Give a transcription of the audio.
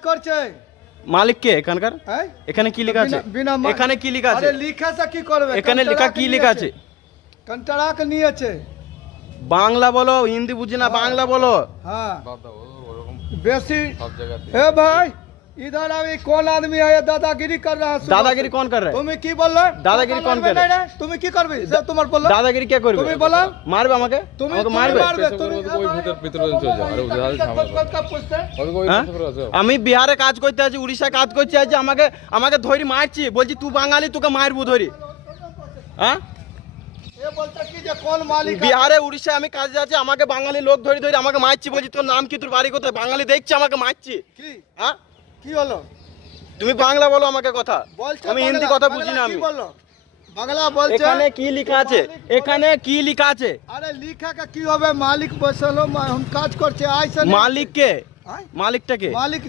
করছে মালিক কে এখানকার? হ্যাঁ এখানে কি লেখা আছে? এখানে কি লেখা আছে? আরে লিখাছে কি করবে? এখানে লেখা কি লেখা আছে? কন্ট্রাক্ট নিয়েছে। বাংলা বলো, হিন্দি বুঝি না, বাংলা বলো। हाँ बेसी ए भाई इधर अभी कौन आदमी है ये दादागिरी कर रहा है? दादागिरी कौन कर रहा है? तुम्हें की बोल रहे? दादागिरी कौन कर रहा है? तुम्हें की करबे? से तुम्हार बोल দাদাগিরি কে করবে? তুমি বলো। মারবে আমাকে? তুমি আমাকে মারবে? তুমি ওই ভিতরে চলে যাও। আরে উধার पूछते হ্যাঁ? আমি বিহারে কাজ করতে আছি, উড়িষ্যায় কাজ করতে আছি, আমাকে ধরি মারছি, বলছি তুই বাঙালি, তোকে মারবো ধরি। হ্যাঁ, ये बोलता कि जे कौन मालिक है? বিহারে উড়িষ্যায় আমি কাজে আছি, আমাকে বাঙালি লোক ধরি ধরি আমাকে মারছি, বলছি তোর নাম কি, তোর বাড়ি কোথায়? বাঙালি দেখছি আমাকে মারছি। কি হ্যাঁ, কি হলো? তুমি বাংলা বলো আমাকে কথা, বলছে আমি হিন্দি বাংলা- কথা বাংলা বুঝি না। কি আমি বললো? বাংলা বলছে। এখানে কি লেখা আছে? এখানে কি লেখা আছে? আরে লিখা का কি হবে? মালিক বসলো, हम কাজ করছে আইসা মালিক কে? হ্যাঁ? মালিকটা কে? মালিক